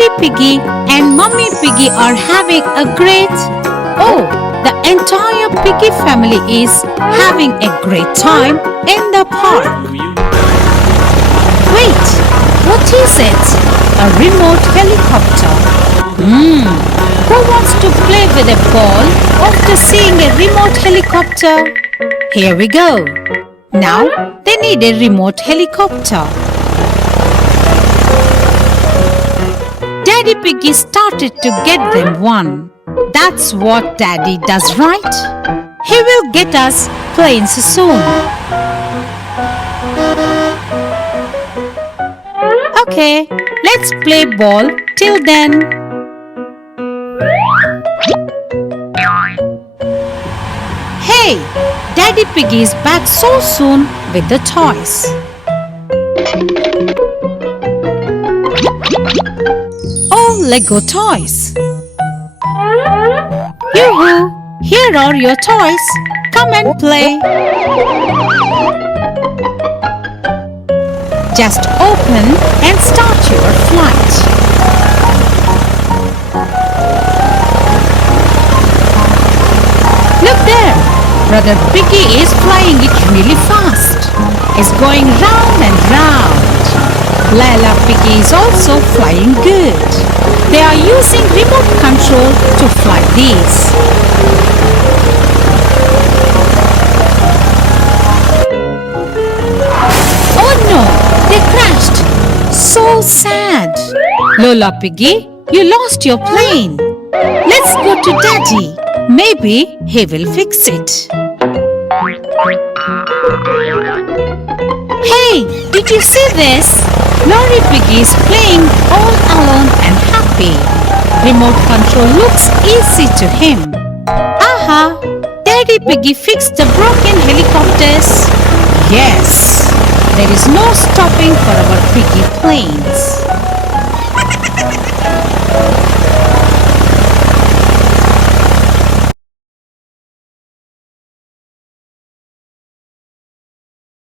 Daddy Piggy and Mummy Piggy are having a great... Oh, the entire Piggy family is having a great time in the park. Wait, what is it? A remote helicopter. Who wants to play with a ball after seeing a remote helicopter? Here we go. Now they need a remote helicopter. Daddy Piggy started to get them one. That's what Daddy does, right? He will get us planes soon. Okay, let's play ball till then. Hey, Daddy Piggy is back so soon with the toys. Oh, Lego toys. Yoo-hoo! Here are your toys. Come and play. Just open and start your flight. Look there. Brother Piggy is flying it really fast. He's going round and round. Lila Piggy is also flying good. They are using remote control to fly these. Oh no, they crashed. So sad. Lola Piggy, you lost your plane. Let's go to Daddy. Maybe he will fix it. Hey, did you see this? Lorry Piggy is playing all alone and happy. Remote control looks easy to him. Aha! Daddy Piggy fixed the broken helicopters. Yes, there is no stopping for our piggy planes.